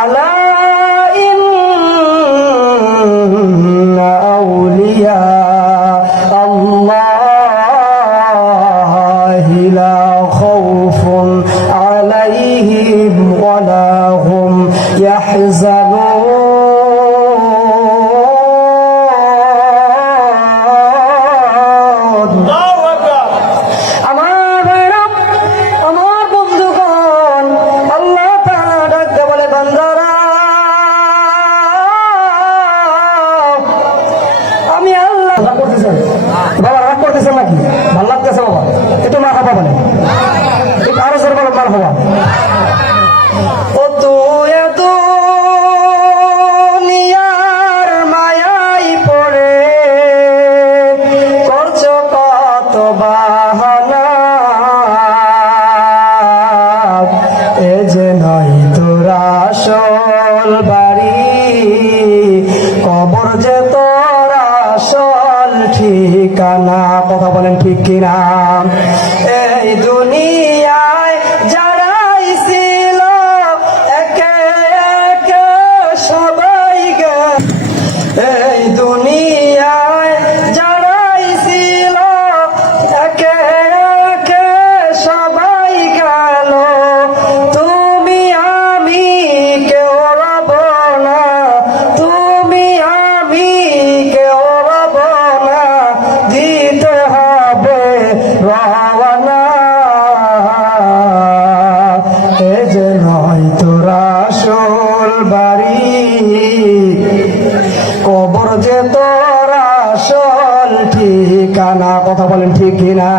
আলা ইন্না আউলিয়া আল্লাহি লা খাউফুন আলাইহিম ওয়া লা হুম ইয়াহজানুন। বাবা রাগ করতেছেন নাকি? ভাল লাগতেছে বাবা? একটু মা খাবা বলে, একটু আরো জোর বলো মার খাবা। ও তুই দুনিয়ার মায়াই পড়ে করছো কত বাহানা, এ যে নয় তোর আসল বাড়ি, কবর যে তোর আসল ঠিকানা। কথা বলেন ঠিক কিনা? এই দুনিয়ায় যারাই ছিল একে একে সবাই গেল, এই দুনিয়ায় যারাই ছিল একে একে সবাই গেল, তুমি আমি কেউ রব না, তুমি আমি কেউ রব না, দিতে হবে রওনা। এ যে নয় তোর আসল বাড়ি, কবর যে তোর আসল ঠিকানা। কথা বলেন ঠিক কিনা?